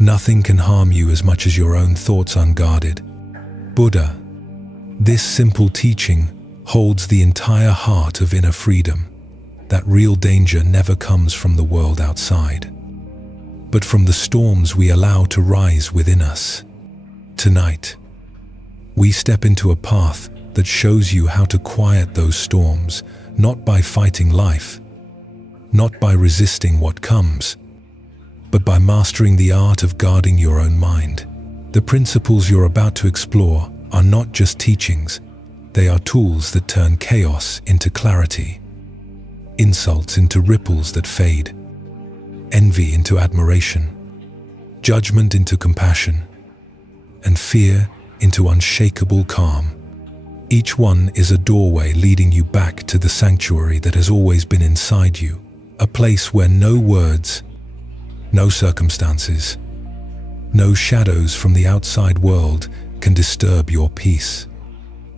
Nothing can harm you as much as your own thoughts unguarded. Buddha. This simple teaching holds the entire heart of inner freedom, that real danger never comes from the world outside, but from the storms we allow to rise within us. Tonight, we step into a path that shows you how to quiet those storms, not by fighting life, not by resisting what comes, but by mastering the art of guarding your own mind. The principles you're about to explore are not just teachings, they are tools that turn chaos into clarity, insults into ripples that fade, envy into admiration, judgment into compassion, and fear into unshakable calm. Each one is a doorway leading you back to the sanctuary that has always been inside you, a place where no words, no circumstances, no shadows from the outside world can disturb your peace.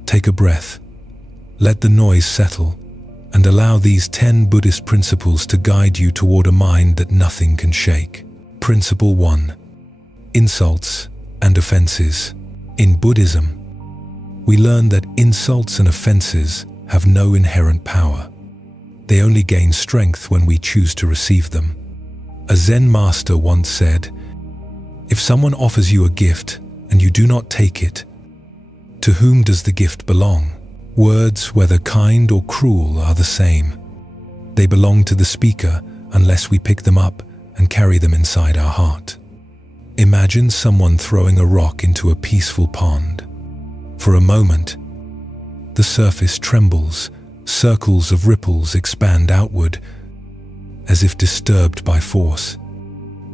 Take a breath, let the noise settle, and allow these 10 Buddhist principles to guide you toward a mind that nothing can shake. Principle 1. Insults and offenses. In Buddhism, we learn that insults and offenses have no inherent power. They only gain strength when we choose to receive them. A Zen master once said, "If someone offers you a gift and you do not take it, to whom does the gift belong?" Words, whether kind or cruel, are the same. They belong to the speaker unless we pick them up and carry them inside our heart. Imagine someone throwing a rock into a peaceful pond. For a moment, the surface trembles, circles of ripples expand outward, as if disturbed by force.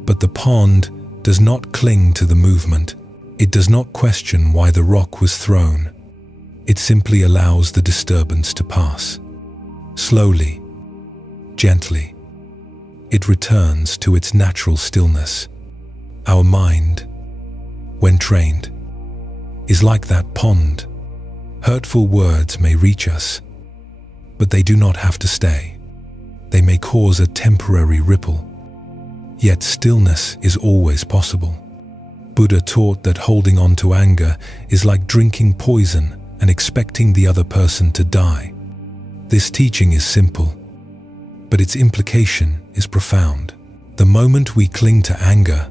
But the pond does not cling to the movement. It does not question why the rock was thrown. It simply allows the disturbance to pass. Slowly, gently, it returns to its natural stillness. Our mind, when trained, is like that pond. Hurtful words may reach us, but they do not have to stay. They may cause a temporary ripple, yet stillness is always possible. Buddha taught that holding on to anger is like drinking poison and expecting the other person to die. This teaching is simple, but its implication is profound. The moment we cling to anger,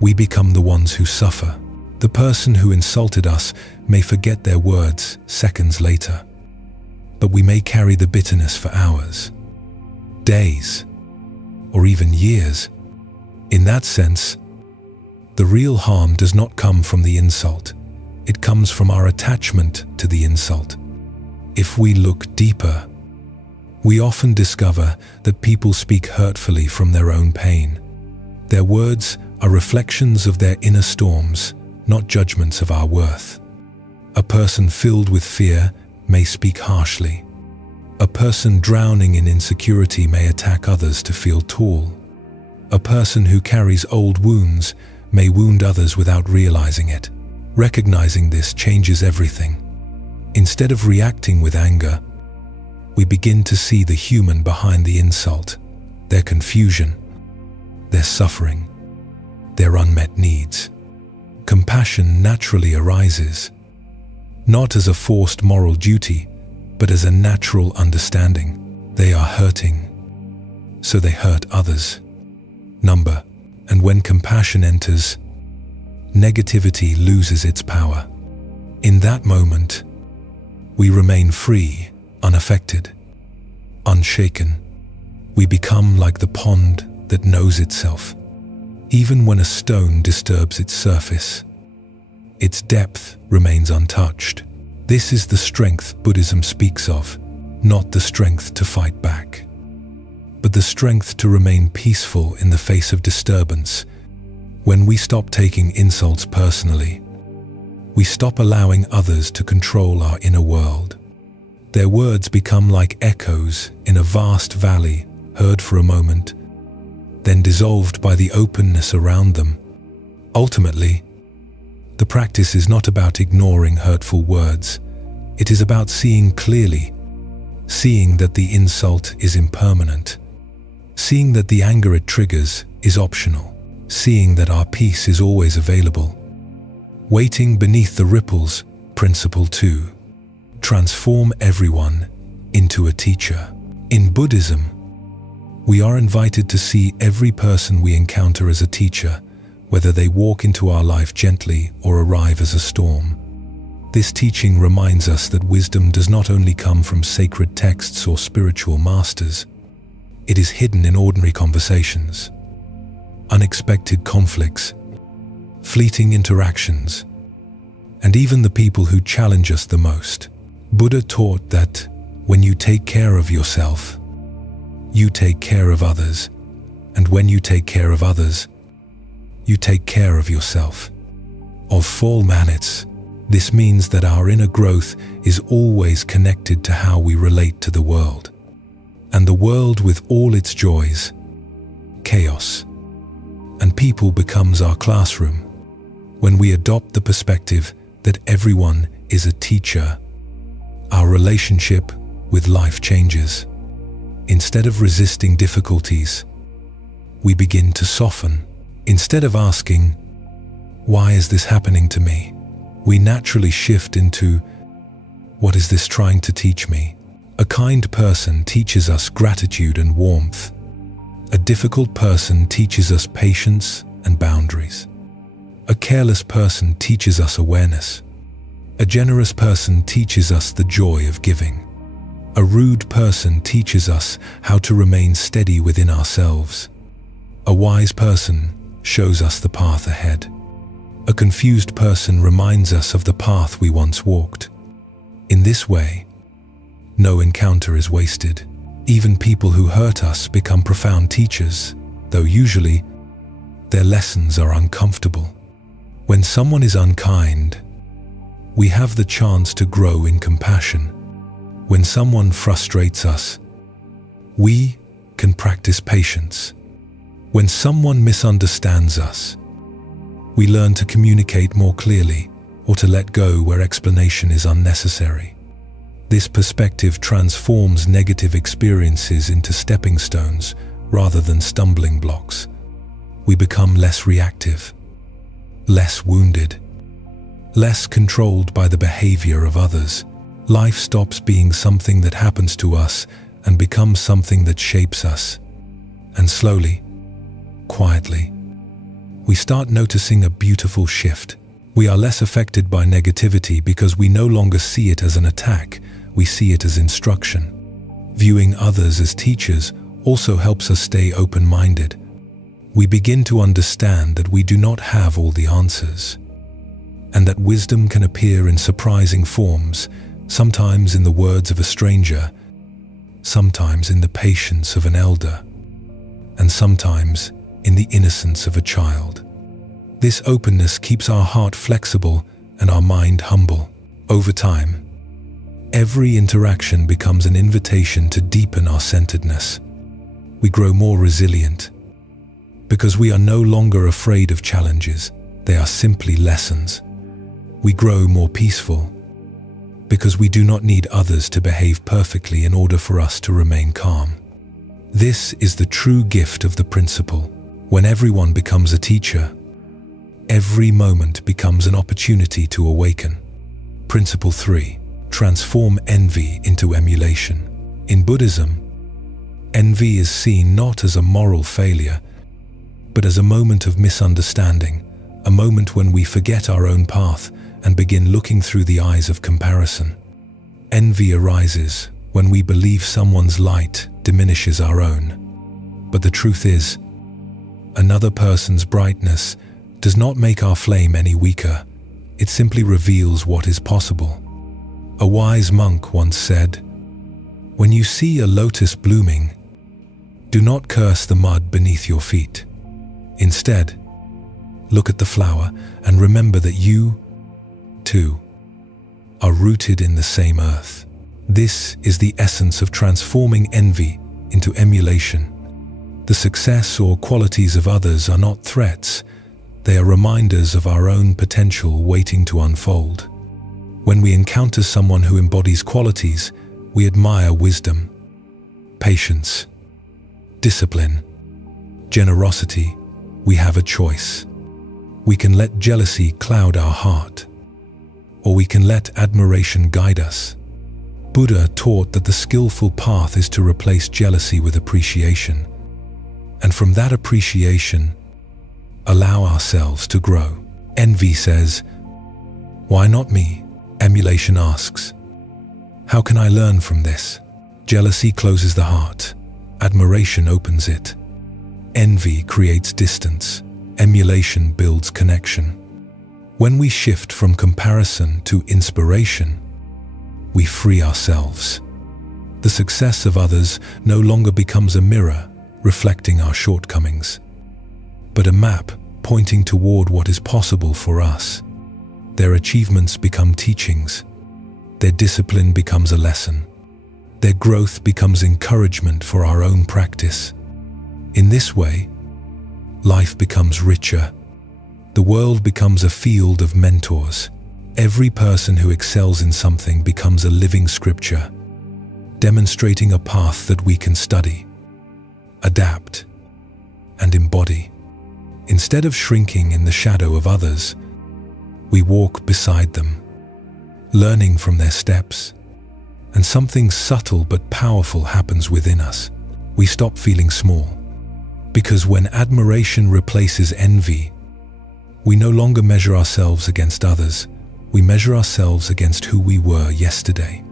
we become the ones who suffer. The person who insulted us may forget their words seconds later, but we may carry the bitterness for hours, days, or even years. In that sense, the real harm does not come from the insult. It comes from our attachment to the insult. If we look deeper, we often discover that people speak hurtfully from their own pain. Their words are reflections of their inner storms, not judgments of our worth. A person filled with fear may speak harshly. A person drowning in insecurity may attack others to feel tall. A person who carries old wounds may wound others without realizing it. Recognizing this changes everything. Instead of reacting with anger, we begin to see the human behind the insult, their confusion, their suffering, their unmet needs. Compassion naturally arises, not as a forced moral duty, but as a natural understanding. They are hurting, so they hurt others. And when compassion enters, negativity loses its power. In that moment, we remain free, unaffected, unshaken. We become like the pond that knows itself. Even when a stone disturbs its surface, its depth remains untouched. This is the strength Buddhism speaks of, not the strength to fight back, but the strength to remain peaceful in the face of disturbance. When we stop taking insults personally, we stop allowing others to control our inner world. Their words become like echoes in a vast valley, heard for a moment, then dissolved by the openness around them. Ultimately, the practice is not about ignoring hurtful words. It is about seeing clearly, seeing that the insult is impermanent, seeing that the anger it triggers is optional, seeing that our peace is always available. Waiting beneath the ripples, Principle 2. Transform everyone into a teacher. In Buddhism, we are invited to see every person we encounter as a teacher, whether they walk into our life gently or arrive as a storm. This teaching reminds us that wisdom does not only come from sacred texts or spiritual masters. It is hidden in ordinary conversations, unexpected conflicts, fleeting interactions, and even the people who challenge us the most. Buddha taught that when you take care of yourself, you take care of others, and when you take care of others, you take care of yourself. Of full manits, this means that our inner growth is always connected to how we relate to the world. And the world with all its joys, chaos, and people becomes our classroom. When we adopt the perspective that everyone is a teacher, our relationship with life changes. Instead of resisting difficulties, we begin to soften. Instead of asking, "Why is this happening to me?" we naturally shift into, "What is this trying to teach me?" A kind person teaches us gratitude and warmth. A difficult person teaches us patience and boundaries. A careless person teaches us awareness. A generous person teaches us the joy of giving. A rude person teaches us how to remain steady within ourselves. A wise person shows us the path ahead. A confused person reminds us of the path we once walked. In this way, no encounter is wasted. Even people who hurt us become profound teachers, though usually their lessons are uncomfortable. When someone is unkind, we have the chance to grow in compassion. When someone frustrates us, we can practice patience. When someone misunderstands us, we learn to communicate more clearly or to let go where explanation is unnecessary. This perspective transforms negative experiences into stepping stones rather than stumbling blocks. We become less reactive, less wounded, less controlled by the behavior of others. Life stops being something that happens to us and becomes something that shapes us. And slowly, quietly, we start noticing a beautiful shift. We are less affected by negativity because we no longer see it as an attack, we see it as instruction. Viewing others as teachers also helps us stay open-minded. We begin to understand that we do not have all the answers, and that wisdom can appear in surprising forms, sometimes in the words of a stranger, sometimes in the patience of an elder, and sometimes in the innocence of a child. This openness keeps our heart flexible and our mind humble. Over time, every interaction becomes an invitation to deepen our centeredness. We grow more resilient because we are no longer afraid of challenges. They are simply lessons. We grow more peaceful because we do not need others to behave perfectly in order for us to remain calm. This is the true gift of the principle. When everyone becomes a teacher, every moment becomes an opportunity to awaken. Principle 3. Transform envy into emulation. In Buddhism, envy is seen not as a moral failure, but as a moment of misunderstanding, a moment when we forget our own path and begin looking through the eyes of comparison. Envy arises when we believe someone's light diminishes our own. But the truth is, another person's brightness does not make our flame any weaker. It simply reveals what is possible. A wise monk once said, "When you see a lotus blooming, do not curse the mud beneath your feet. Instead, look at the flower and remember that you, too, are rooted in the same earth." This is the essence of transforming envy into emulation. The success or qualities of others are not threats. They are reminders of our own potential waiting to unfold. When we encounter someone who embodies qualities, we admire wisdom, patience, discipline, generosity, we have a choice. We can let jealousy cloud our heart, or we can let admiration guide us. Buddha taught that the skillful path is to replace jealousy with appreciation, and from that appreciation, allow ourselves to grow. Envy says, "Why not me?" Emulation asks, "How can I learn from this?" Jealousy closes the heart. Admiration opens it. Envy creates distance. Emulation builds connection. When we shift from comparison to inspiration, we free ourselves. The success of others no longer becomes a mirror reflecting our shortcomings, but a map pointing toward what is possible for us. Their achievements become teachings. Their discipline becomes a lesson. Their growth becomes encouragement for our own practice. In this way, life becomes richer. The world becomes a field of mentors. Every person who excels in something becomes a living scripture, demonstrating a path that we can study, adapt, and embody. Instead of shrinking in the shadow of others, we walk beside them, learning from their steps. And something subtle but powerful happens within us. We stop feeling small. Because when admiration replaces envy, we no longer measure ourselves against others. We measure ourselves against who we were yesterday.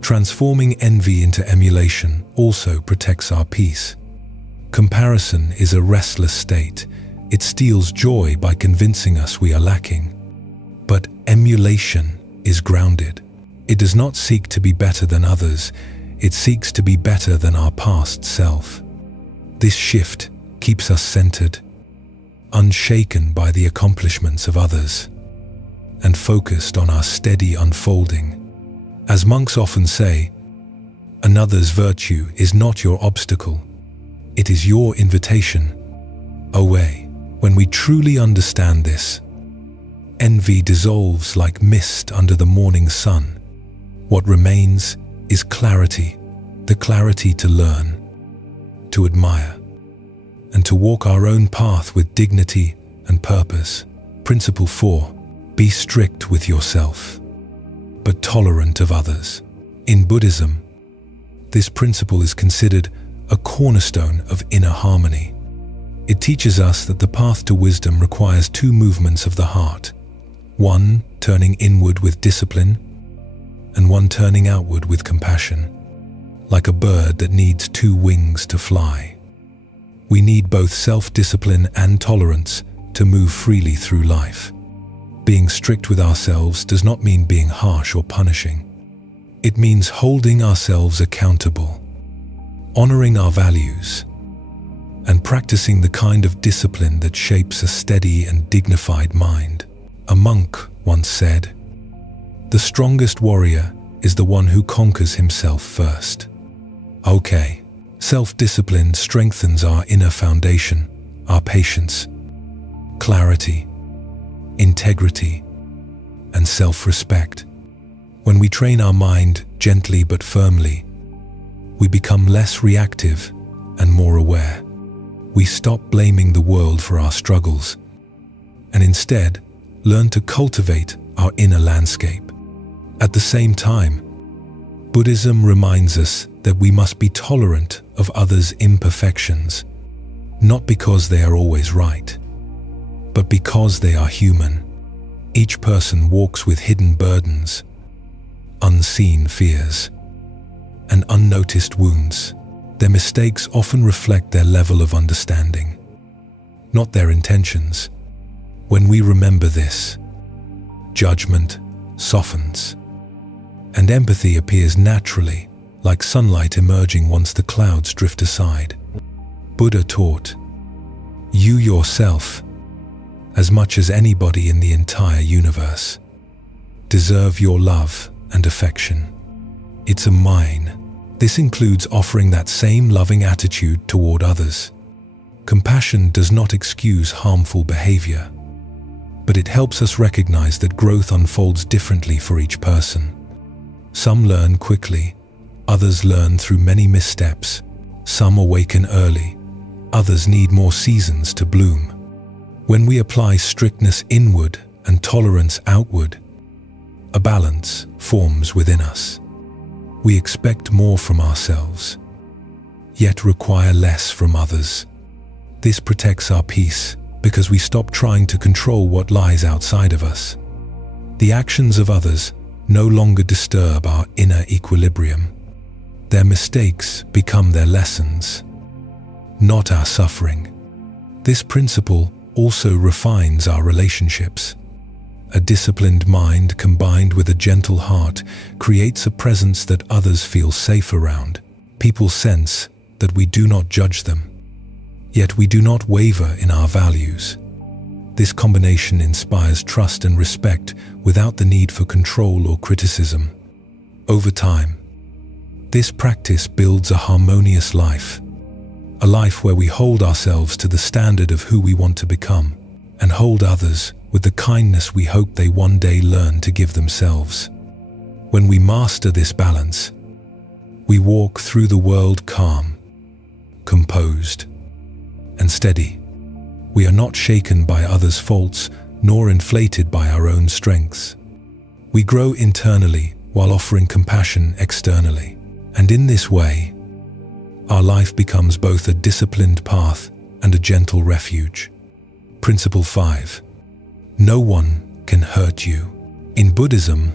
Transforming envy into emulation also protects our peace. Comparison is a restless state. It steals joy by convincing us we are lacking. But emulation is grounded. It does not seek to be better than others. It seeks to be better than our past self. This shift keeps us centered, unshaken by the accomplishments of others, and focused on our steady unfolding. As monks often say, another's virtue is not your obstacle. It is your invitation away. When we truly understand this, envy dissolves like mist under the morning sun. What remains is clarity, the clarity to learn, to admire, and to walk our own path with dignity and purpose. Principle 4. Be strict with yourself, but tolerant of others. In Buddhism, this principle is considered a cornerstone of inner harmony. It teaches us that the path to wisdom requires two movements of the heart, one turning inward with discipline, and one turning outward with compassion. Like a bird that needs two wings to fly, we need both self-discipline and tolerance to move freely through life. Being strict with ourselves does not mean being harsh or punishing. It means holding ourselves accountable, honoring our values, and practicing the kind of discipline that shapes a steady and dignified mind. A monk once said, "The strongest warrior is the one who conquers himself first." Okay, self-discipline strengthens our inner foundation, our patience, clarity, integrity, and self-respect. When we train our mind gently but firmly, we become less reactive and more aware. We stop blaming the world for our struggles, and instead learn to cultivate our inner landscape. At the same time, Buddhism reminds us that we must be tolerant of others' imperfections, not because they are always right, but because they are human. Each person walks with hidden burdens, unseen fears, and unnoticed wounds. Their mistakes often reflect their level of understanding, not their intentions. When we remember this, judgment softens, and empathy appears naturally, like sunlight emerging once the clouds drift aside. Buddha taught, "You yourself, as much as anybody in the entire universe, deserve your love and affection. It's a mine." This includes offering that same loving attitude toward others. Compassion does not excuse harmful behavior, but it helps us recognize that growth unfolds differently for each person. Some learn quickly, others learn through many missteps. Some awaken early, others need more seasons to bloom. When we apply strictness inward and tolerance outward, a balance forms within us. We expect more from ourselves, yet require less from others. This protects our peace because we stop trying to control what lies outside of us. The actions of others no longer disturb our inner equilibrium. Their mistakes become their lessons, not our suffering. This principle also refines our relationships. A disciplined mind combined with a gentle heart creates a presence that others feel safe around. People sense that we do not judge them, yet we do not waver in our values. This combination inspires trust and respect without the need for control or criticism. Over time, this practice builds a harmonious life, a life where we hold ourselves to the standard of who we want to become and hold others with the kindness we hope they one day learn to give themselves. When we master this balance, we walk through the world calm, composed, and steady. We are not shaken by others' faults nor inflated by our own strengths. We grow internally while offering compassion externally. And in this way, our life becomes both a disciplined path and a gentle refuge. Principle 5. No one can hurt you. In Buddhism,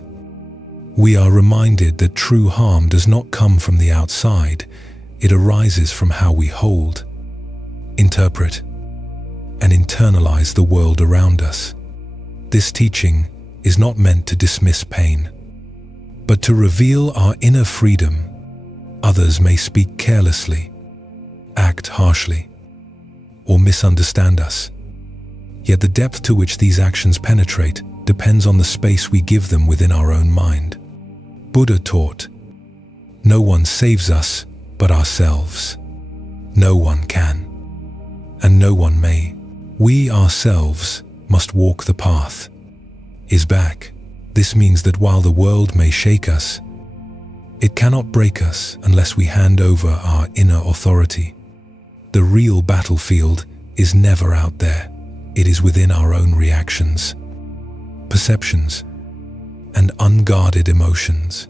we are reminded that true harm does not come from the outside. It arises from how we hold, interpret, and internalize the world around us. This teaching is not meant to dismiss pain, but to reveal our inner freedom. Others may speak carelessly, act harshly, or misunderstand us. Yet the depth to which these actions penetrate depends on the space we give them within our own mind. Buddha taught, "No one saves us but ourselves. No one can, and no one may. We ourselves must walk the path." Is back. This means that while the world may shake us, it cannot break us unless we hand over our inner authority. The real battlefield is never out there. It is within our own reactions, perceptions, and unguarded emotions.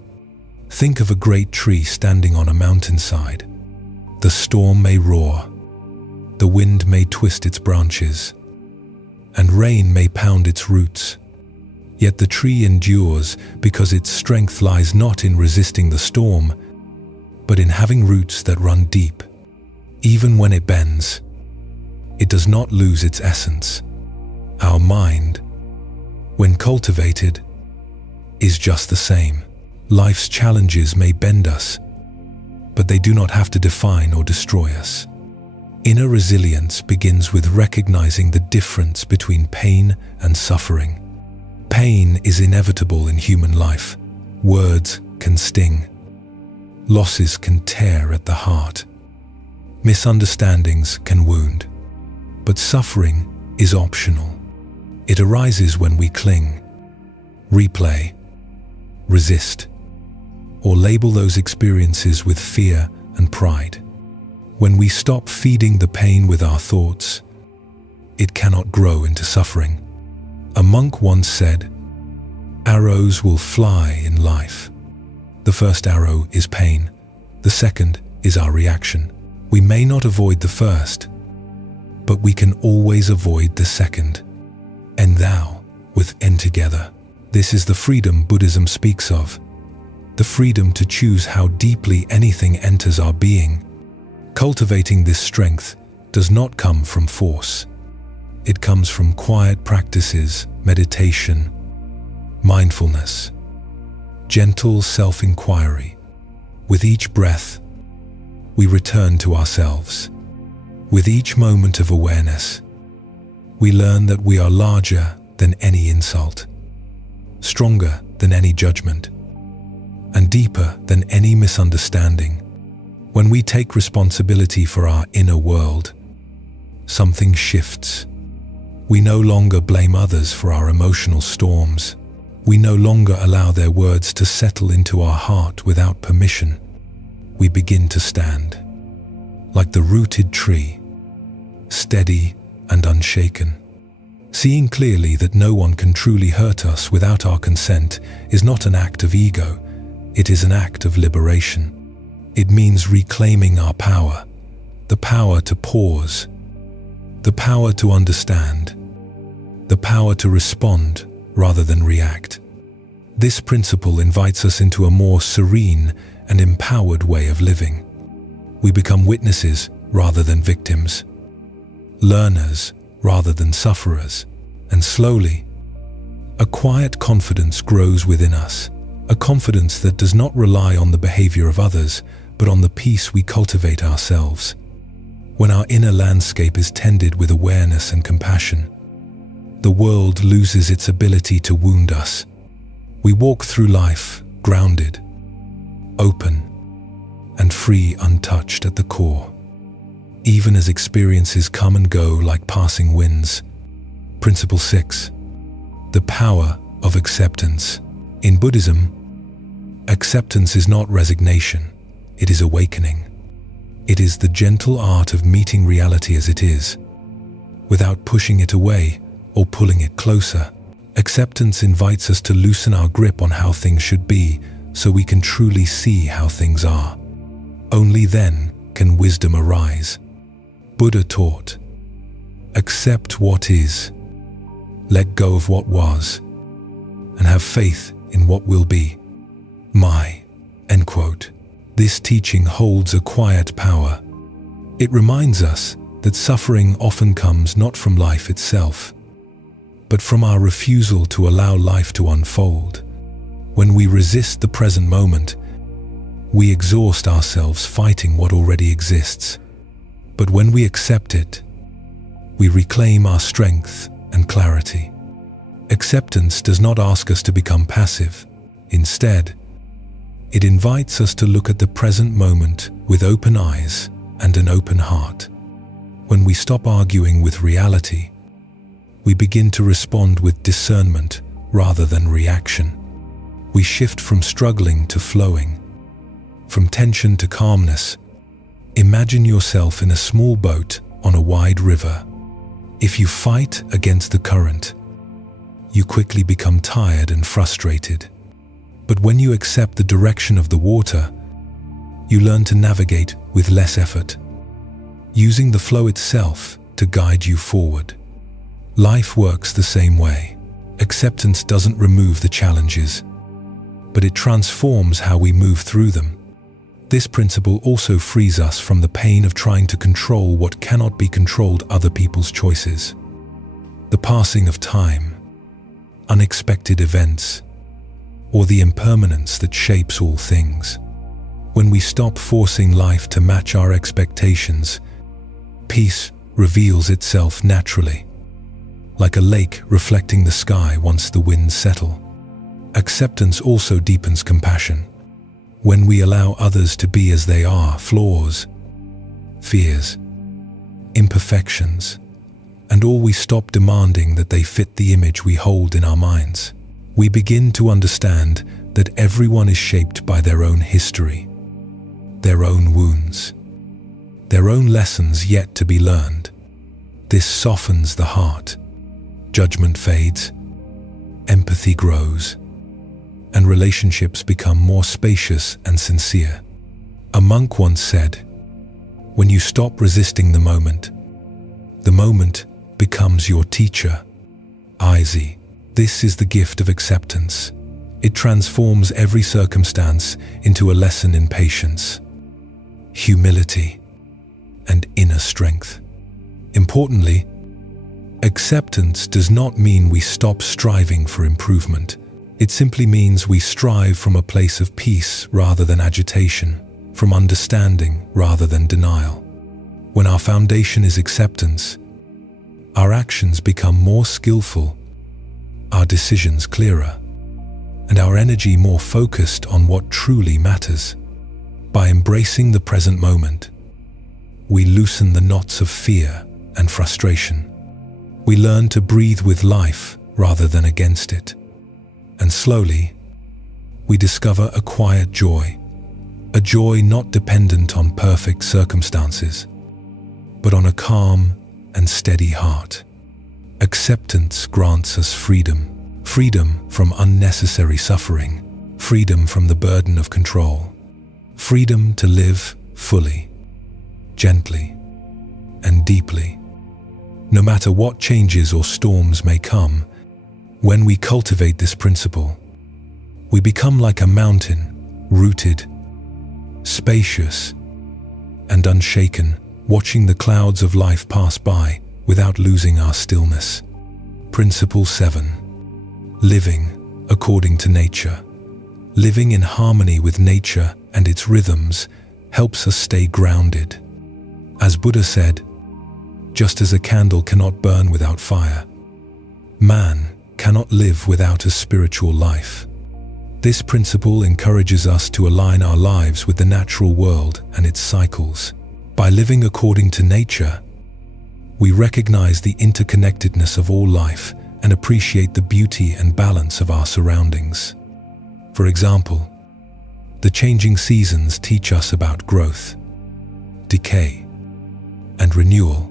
Think of a great tree standing on a mountainside. The storm may roar, the wind may twist its branches, and rain may pound its roots. Yet the tree endures because its strength lies not in resisting the storm, but in having roots that run deep. Even when it bends, it does not lose its essence. Our mind, when cultivated, is just the same. Life's challenges may bend us, but they do not have to define or destroy us. Inner resilience begins with recognizing the difference between pain and suffering. Pain is inevitable in human life. Words can sting. Losses can tear at the heart. Misunderstandings can wound. But suffering is optional. It arises when we cling, replay, resist, or label those experiences with fear and pride. When we stop feeding the pain with our thoughts, it cannot grow into suffering. A monk once said, "Arrows will fly in life. The first arrow is pain. The second is our reaction. We may not avoid the first, but we can always avoid the second. And thou with N together." This is the freedom Buddhism speaks of. The freedom to choose how deeply anything enters our being. Cultivating this strength does not come from force. It comes from quiet practices, meditation, mindfulness, gentle self-inquiry. With each breath, we return to ourselves. With each moment of awareness, we learn that we are larger than any insult, stronger than any judgment, and deeper than any misunderstanding. When we take responsibility for our inner world, something shifts. We no longer blame others for our emotional storms. We no longer allow their words to settle into our heart without permission. We begin to stand, like the rooted tree, steady and unshaken. Seeing clearly that no one can truly hurt us without our consent is not an act of ego, it is an act of liberation. It means reclaiming our power, the power to pause, the power to understand, the power to respond rather than react. This principle invites us into a more serene and empowered way of living. We become witnesses rather than victims, learners rather than sufferers, and slowly, a quiet confidence grows within us, a confidence that does not rely on the behavior of others, but on the peace we cultivate ourselves. When our inner landscape is tended with awareness and compassion, the world loses its ability to wound us. We walk through life grounded, open, and free, untouched at the core. Even as experiences come and go like passing winds. Principle 6. The power of acceptance. In Buddhism, acceptance is not resignation, it is awakening. It is the gentle art of meeting reality as it is, without pushing it away or pulling it closer. Acceptance invites us to loosen our grip on how things should be so we can truly see how things are. Only then can wisdom arise. Buddha taught, accept what is, let go of what was, and have faith in what will be. End quote. This teaching holds a quiet power. It reminds us that suffering often comes not from life itself, but from our refusal to allow life to unfold. When we resist the present moment, we exhaust ourselves fighting what already exists. But when we accept it, we reclaim our strength and clarity. Acceptance does not ask us to become passive. Instead, it invites us to look at the present moment with open eyes and an open heart. When we stop arguing with reality, we begin to respond with discernment rather than reaction. We shift from struggling to flowing, from tension to calmness. Imagine yourself in a small boat on a wide river. If you fight against the current, you quickly become tired and frustrated. But when you accept the direction of the water, you learn to navigate with less effort, using the flow itself to guide you forward. Life works the same way. Acceptance doesn't remove the challenges, but it transforms how we move through them. This principle also frees us from the pain of trying to control what cannot be controlled, other people's choices. The passing of time, unexpected events, or the impermanence that shapes all things. When we stop forcing life to match our expectations, peace reveals itself naturally, like a lake reflecting the sky once the winds settle. Acceptance also deepens compassion. When we allow others to be as they are, flaws, fears, imperfections, and all, we stop demanding that they fit the image we hold in our minds. We begin to understand that everyone is shaped by their own history, their own wounds, their own lessons yet to be learned. This softens the heart. Judgment fades, empathy grows, and relationships become more spacious and sincere. A monk once said, when you stop resisting the moment becomes your teacher. This is the gift of acceptance. It transforms every circumstance into a lesson in patience, humility, and inner strength. Importantly, acceptance does not mean we stop striving for improvement. It simply means we strive from a place of peace rather than agitation, from understanding rather than denial. When our foundation is acceptance, our actions become more skillful, our decisions clearer, and our energy more focused on what truly matters. By embracing the present moment, we loosen the knots of fear and frustration. We learn to breathe with life rather than against it. And slowly, we discover a quiet joy, a joy not dependent on perfect circumstances, but on a calm and steady heart. Acceptance grants us freedom. Freedom from unnecessary suffering. Freedom from the burden of control. Freedom to live fully, gently, and deeply. No matter what changes or storms may come, when we cultivate this principle, we become like a mountain, rooted, spacious, and unshaken, watching the clouds of life pass by without losing our stillness. Principle 7. Living according to nature. Living in harmony with nature and its rhythms helps us stay grounded. As Buddha said, just as a candle cannot burn without fire, man cannot live without a spiritual life. This principle encourages us to align our lives with the natural world and its cycles. By living according to nature, we recognize the interconnectedness of all life and appreciate the beauty and balance of our surroundings. For example, the changing seasons teach us about growth, decay, and renewal,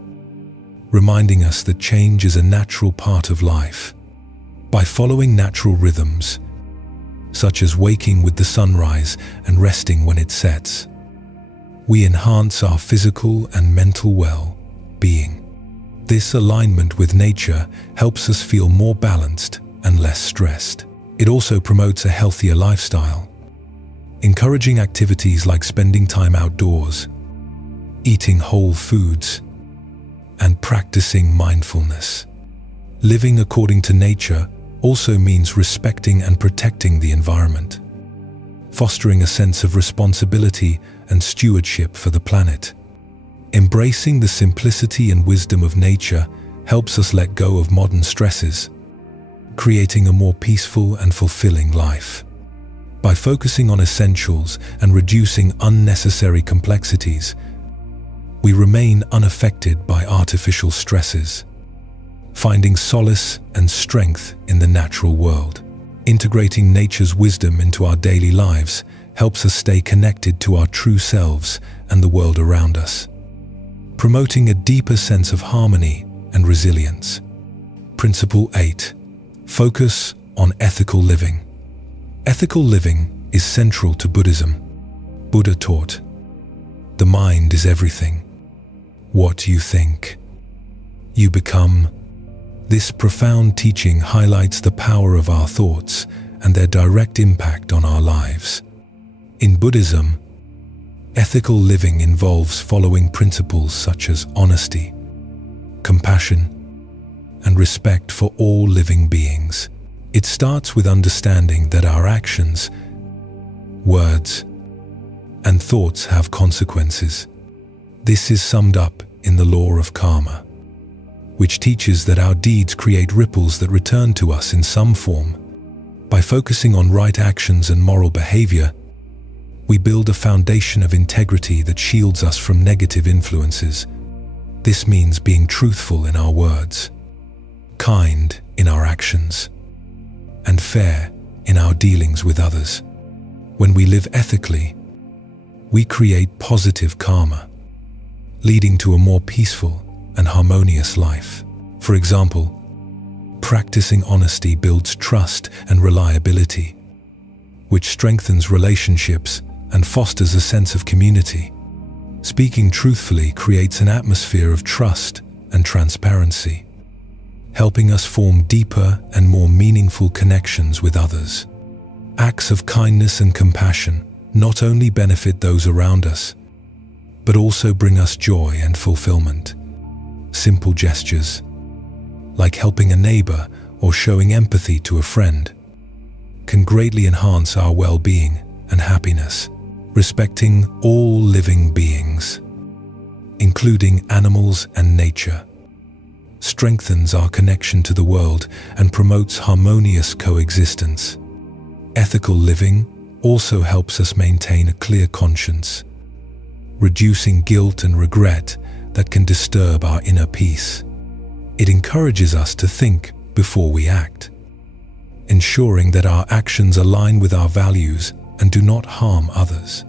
reminding us that change is a natural part of life. By following natural rhythms, such as waking with the sunrise and resting when it sets, we enhance our physical and mental well-being. This alignment with nature helps us feel more balanced and less stressed. It also promotes a healthier lifestyle, encouraging activities like spending time outdoors, eating whole foods, and practicing mindfulness. Living according to nature also means respecting and protecting the environment, fostering a sense of responsibility and stewardship for the planet. Embracing the simplicity and wisdom of nature helps us let go of modern stresses, creating a more peaceful and fulfilling life. By focusing on essentials and reducing unnecessary complexities, we remain unaffected by artificial stresses, finding solace and strength in the natural world. Integrating nature's wisdom into our daily lives helps us stay connected to our true selves and the world around us, promoting a deeper sense of harmony and resilience. Principle 8. Focus on ethical living. Ethical living is central to Buddhism. Buddha taught, "The mind is everything. What you think, you become." This profound teaching highlights the power of our thoughts and their direct impact on our lives. In Buddhism, ethical living involves following principles such as honesty, compassion, and respect for all living beings. It starts with understanding that our actions, words, and thoughts have consequences. This is summed up in the law of karma, which teaches that our deeds create ripples that return to us in some form. By focusing on right actions and moral behavior, we build a foundation of integrity that shields us from negative influences. This means being truthful in our words, kind in our actions, and fair in our dealings with others. When we live ethically, we create positive karma, leading to a more peaceful and harmonious life. For example, practicing honesty builds trust and reliability, which strengthens relationships and fosters a sense of community. Speaking truthfully creates an atmosphere of trust and transparency, helping us form deeper and more meaningful connections with others. Acts of kindness and compassion not only benefit those around us, but also bring us joy and fulfillment. Simple gestures, like helping a neighbor or showing empathy to a friend, can greatly enhance our well-being and happiness. Respecting all living beings, including animals and nature, strengthens our connection to the world and promotes harmonious coexistence. Ethical living also helps us maintain a clear conscience, reducing guilt and regret that can disturb our inner peace. It encourages us to think before we act, ensuring that our actions align with our values and do not harm others.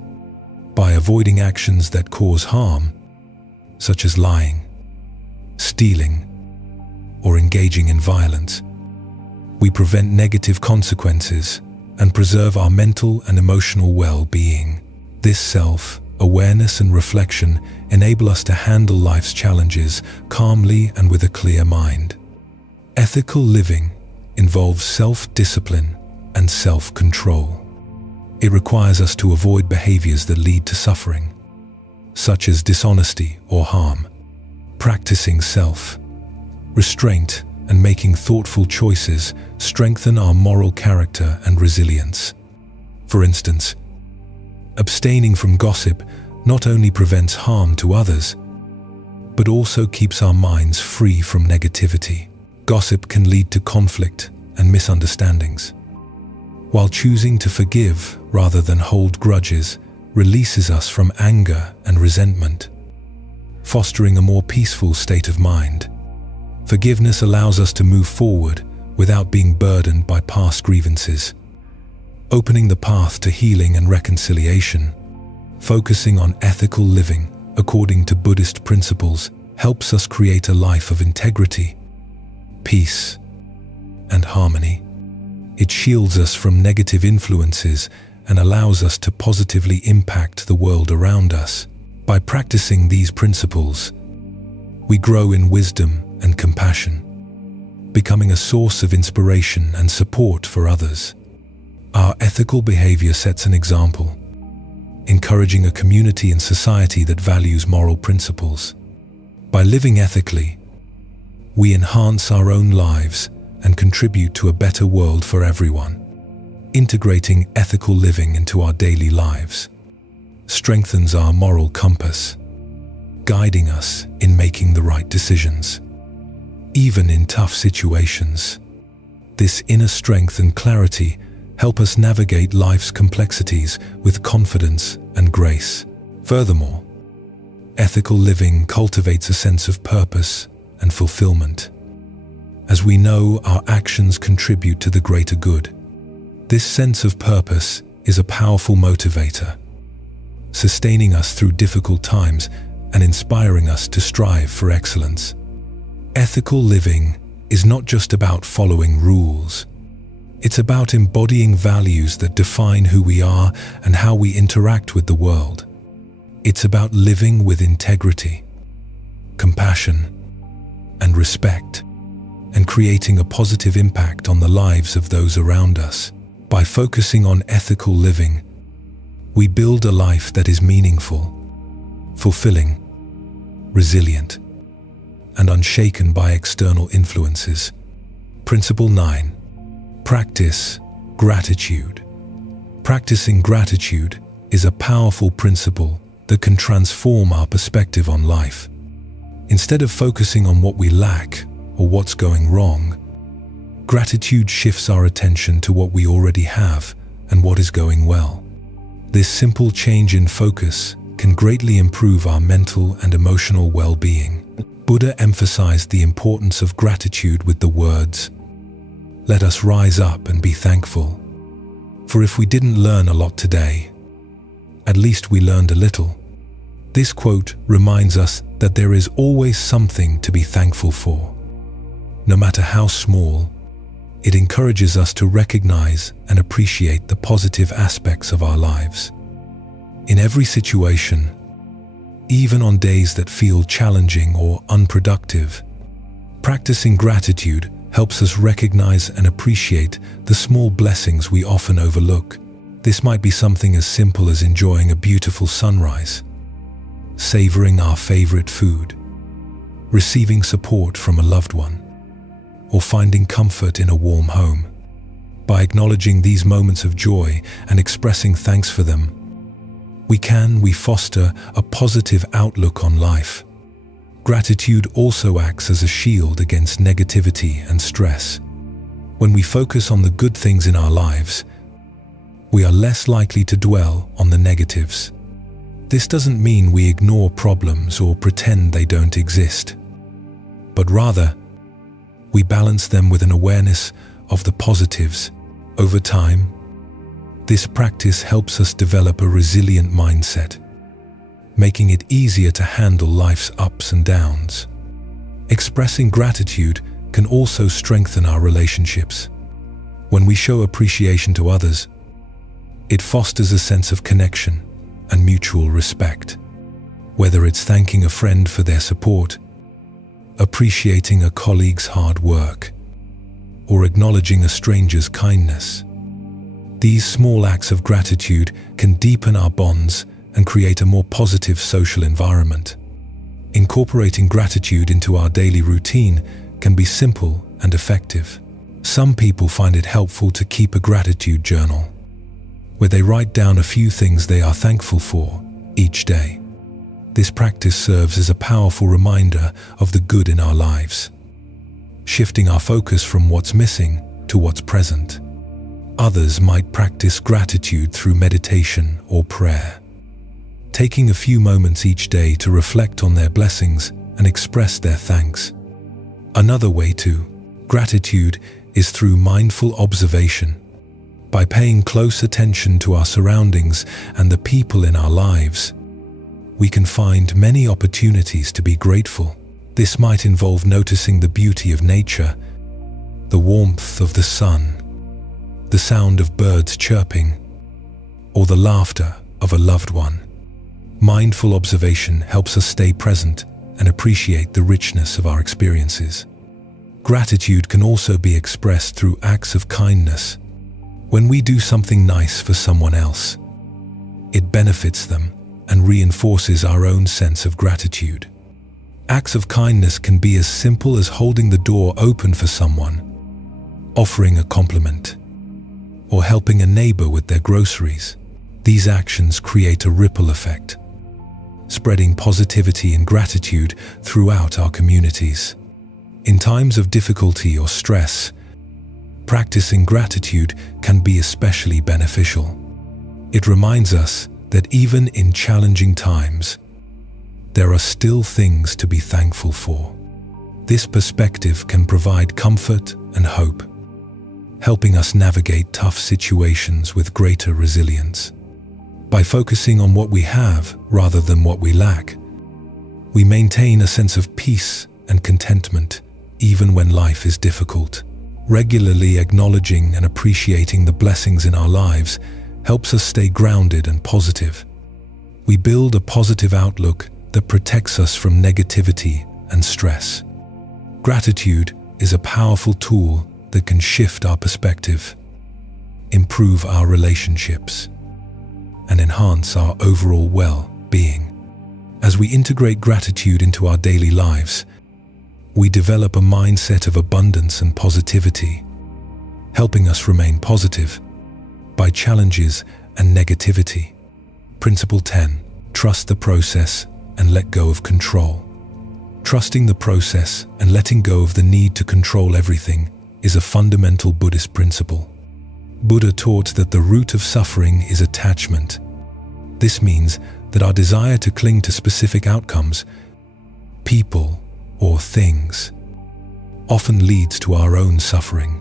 By avoiding actions that cause harm, such as lying, stealing, or engaging in violence. We prevent negative consequences and preserve our mental and emotional well-being. This self-awareness and reflection enable us to handle life's challenges calmly and with a clear mind. Ethical living involves self-discipline and self-control. It requires us to avoid behaviors that lead to suffering, such as dishonesty or harm. Practicing self-restraint and making thoughtful choices strengthen our moral character and resilience. For instance, abstaining from gossip not only prevents harm to others, but also keeps our minds free from negativity. Gossip can lead to conflict and misunderstandings, while choosing to forgive rather than hold grudges releases us from anger and resentment, fostering a more peaceful state of mind. Forgiveness allows us to move forward without being burdened by past grievances, opening the path to healing and reconciliation. Focusing on ethical living according to Buddhist principles helps us create a life of integrity, peace, and harmony. It shields us from negative influences and allows us to positively impact the world around us. By practicing these principles, we grow in wisdom and compassion, becoming a source of inspiration and support for others. Our ethical behavior sets an example, encouraging a community and society that values moral principles. By living ethically, we enhance our own lives and contribute to a better world for everyone. Integrating ethical living into our daily lives strengthens our moral compass, guiding us in making the right decisions. Even in tough situations, this inner strength and clarity help us navigate life's complexities with confidence and grace. Furthermore, ethical living cultivates a sense of purpose and fulfillment, as we know our actions contribute to the greater good. This sense of purpose is a powerful motivator, sustaining us through difficult times and inspiring us to strive for excellence. Ethical living is not just about following rules. It's about embodying values that define who we are and how we interact with the world. It's about living with integrity, compassion, and respect, and creating a positive impact on the lives of those around us. By focusing on ethical living, we build a life that is meaningful, fulfilling, resilient, and unshaken by external influences. Principle 9. Practice gratitude. Practicing gratitude is a powerful principle that can transform our perspective on life. Instead of focusing on what we lack or what's going wrong, gratitude shifts our attention to what we already have and what is going well. This simple change in focus can greatly improve our mental and emotional well-being. Buddha emphasized the importance of gratitude with the words, "Let us rise up and be thankful. For if we didn't learn a lot today, at least we learned a little." This quote reminds us that there is always something to be thankful for. No matter how small, it encourages us to recognize and appreciate the positive aspects of our lives. In every situation, even on days that feel challenging or unproductive, practicing gratitude helps us recognize and appreciate the small blessings we often overlook. This might be something as simple as enjoying a beautiful sunrise, savoring our favorite food, receiving support from a loved one, or finding comfort in a warm home. By acknowledging these moments of joy and expressing thanks for them, we foster a positive outlook on life. Gratitude also acts as a shield against negativity and stress. When we focus on the good things in our lives, we are less likely to dwell on the negatives. This doesn't mean we ignore problems or pretend they don't exist, but rather, we balance them with an awareness of the positives. Over time, this practice helps us develop a resilient mindset, making it easier to handle life's ups and downs. Expressing gratitude can also strengthen our relationships. When we show appreciation to others, it fosters a sense of connection and mutual respect. Whether it's thanking a friend for their support, appreciating a colleague's hard work, or acknowledging a stranger's kindness, these small acts of gratitude can deepen our bonds and create a more positive social environment. Incorporating gratitude into our daily routine can be simple and effective. Some people find it helpful to keep a gratitude journal, where they write down a few things they are thankful for each day. This practice serves as a powerful reminder of the good in our lives, shifting our focus from what's missing to what's present. Others might practice gratitude through meditation or prayer, taking a few moments each day to reflect on their blessings and express their thanks. Another way to gratitude is through mindful observation. By paying close attention to our surroundings and the people in our lives, we can find many opportunities to be grateful. This might involve noticing the beauty of nature, the warmth of the sun, the sound of birds chirping, or the laughter of a loved one. Mindful observation helps us stay present and appreciate the richness of our experiences. Gratitude can also be expressed through acts of kindness. When we do something nice for someone else, it benefits them and reinforces our own sense of gratitude. Acts of kindness can be as simple as holding the door open for someone, offering a compliment, or helping a neighbor with their groceries. These actions create a ripple effect, spreading positivity and gratitude throughout our communities. In times of difficulty or stress, practicing gratitude can be especially beneficial. It reminds us that even in challenging times, there are still things to be thankful for. This perspective can provide comfort and hope, helping us navigate tough situations with greater resilience. By focusing on what we have rather than what we lack, we maintain a sense of peace and contentment even when life is difficult. Regularly acknowledging and appreciating the blessings in our lives helps us stay grounded and positive. We build a positive outlook that protects us from negativity and stress. Gratitude is a powerful tool that can shift our perspective, improve our relationships, and enhance our overall well-being. As we integrate gratitude into our daily lives, we develop a mindset of abundance and positivity, helping us remain positive by challenges and negativity. Principle 10. Trust the process and let go of control. Trusting the process and letting go of the need to control everything is a fundamental Buddhist principle. Buddha taught that the root of suffering is attachment. This means that our desire to cling to specific outcomes, people, or things often leads to our own suffering.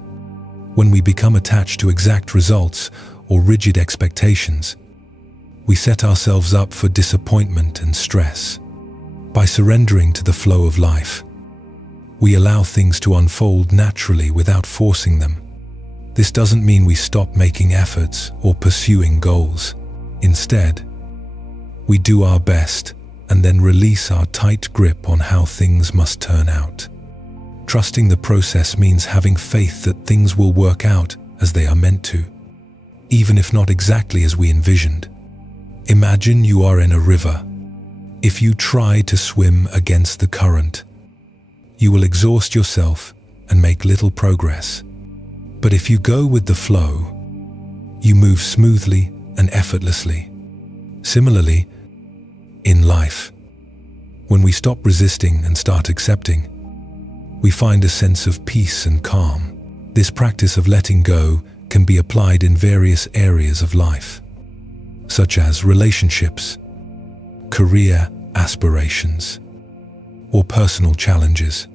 When we become attached to exact results or rigid expectations, we set ourselves up for disappointment and stress. By surrendering to the flow of life, we allow things to unfold naturally without forcing them. This doesn't mean we stop making efforts or pursuing goals. Instead, we do our best and then release our tight grip on how things must turn out. Trusting the process means having faith that things will work out as they are meant to, even if not exactly as we envisioned. Imagine you are in a river. If you try to swim against the current, you will exhaust yourself and make little progress. But if you go with the flow, you move smoothly and effortlessly. Similarly, in life, when we stop resisting and start accepting, we find a sense of peace and calm. This practice of letting go can be applied in various areas of life, such as relationships, career aspirations, or personal challenges.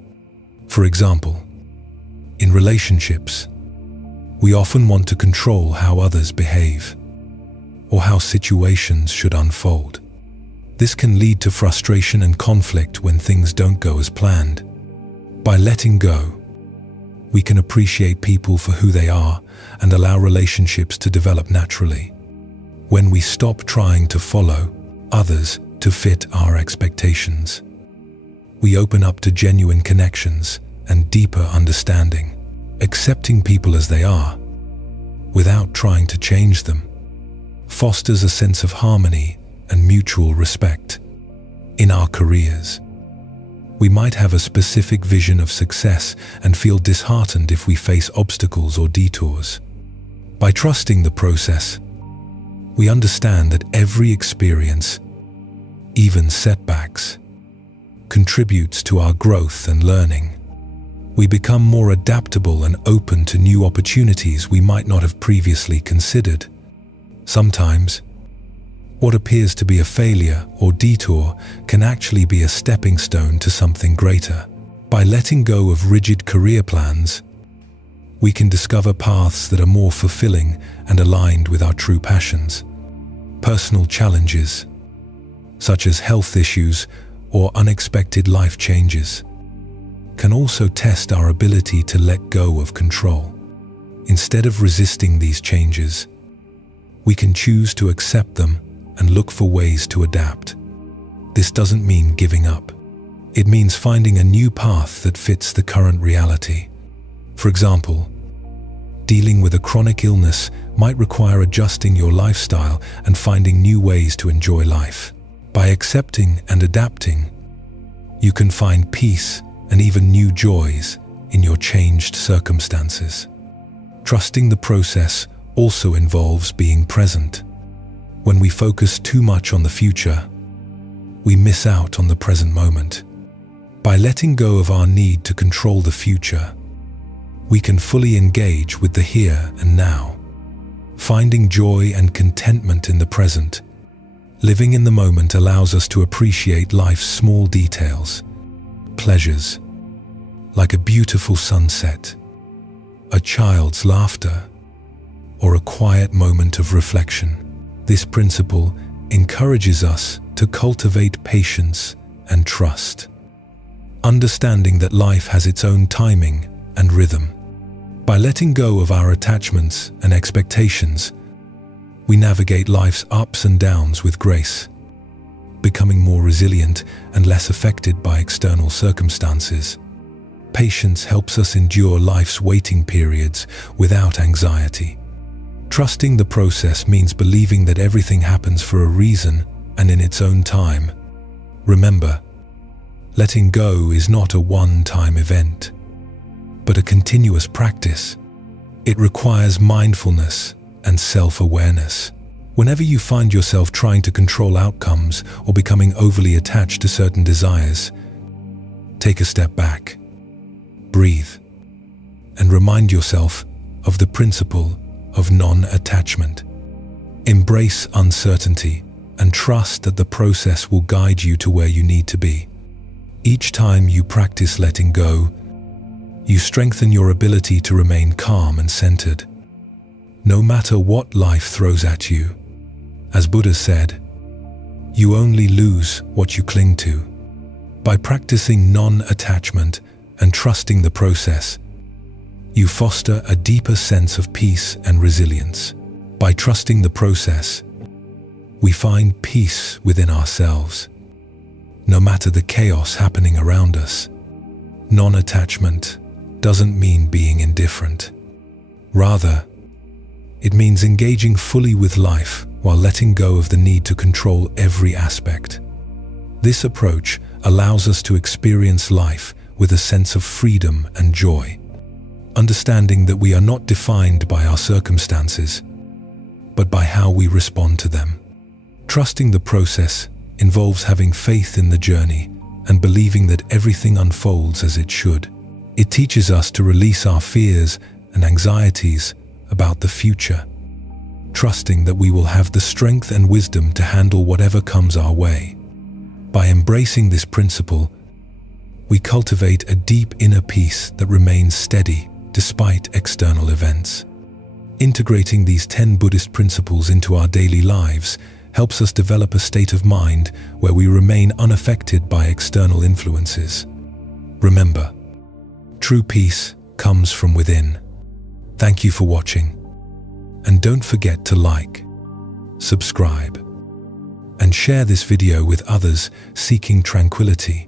For example, in relationships, we often want to control how others behave or how situations should unfold. This can lead to frustration and conflict when things don't go as planned. By letting go, We can appreciate people for who they are and allow relationships to develop naturally. When we stop trying to follow others to fit our expectations, we open up to genuine connections and deeper understanding. Accepting people as they are, without trying to change them, fosters a sense of harmony and mutual respect. In our careers, we might have a specific vision of success and feel disheartened if we face obstacles or detours. By trusting the process, we understand that every experience, even setbacks, contributes to our growth and learning. We become more adaptable and open to new opportunities we might not have previously considered. Sometimes, what appears to be a failure or detour can actually be a stepping stone to something greater. By letting go of rigid career plans, we can discover paths that are more fulfilling and aligned with our true passions. Personal challenges, such as health issues or unexpected life changes, can also test our ability to let go of control. Instead of resisting these changes, we can choose to accept them and look for ways to adapt. This doesn't mean giving up. It means finding a new path that fits the current reality. For example, dealing with a chronic illness might require adjusting your lifestyle and finding new ways to enjoy life. By accepting and adapting, you can find peace and even new joys in your changed circumstances. Trusting the process also involves being present. When we focus too much on the future, we miss out on the present moment. By letting go of our need to control the future, we can fully engage with the here and now, finding joy and contentment in the present. Living in the moment allows us to appreciate life's small details, pleasures, like a beautiful sunset, a child's laughter, or a quiet moment of reflection. This principle encourages us to cultivate patience and trust, understanding that life has its own timing and rhythm. By letting go of our attachments and expectations, we navigate life's ups and downs with grace, becoming more resilient and less affected by external circumstances. Patience helps us endure life's waiting periods without anxiety. Trusting the process means believing that everything happens for a reason and in its own time. Remember, letting go is not a one-time event, but a continuous practice. It requires mindfulness and self-awareness. Whenever you find yourself trying to control outcomes or becoming overly attached to certain desires, take a step back, breathe, and remind yourself of the principle of non-attachment. Embrace uncertainty and trust that the process will guide you to where you need to be. Each time you practice letting go, you strengthen your ability to remain calm and centered, no matter what life throws at you. As Buddha said, you only lose what you cling to. By practicing non-attachment and trusting the process, you foster a deeper sense of peace and resilience. By trusting the process, we find peace within ourselves, no matter the chaos happening around us. Non-attachment doesn't mean being indifferent. Rather, it means engaging fully with life while letting go of the need to control every aspect. This approach allows us to experience life with a sense of freedom and joy, understanding that we are not defined by our circumstances, but by how we respond to them. Trusting the process involves having faith in the journey and believing that everything unfolds as it should. It teaches us to release our fears and anxieties about the future, trusting that we will have the strength and wisdom to handle whatever comes our way. By embracing this principle, we cultivate a deep inner peace that remains steady despite external events. Integrating these 10 Buddhist principles into our daily lives helps us develop a state of mind where we remain unaffected by external influences. Remember, true peace comes from within. Thank you for watching. And don't forget to like, subscribe, and share this video with others seeking tranquility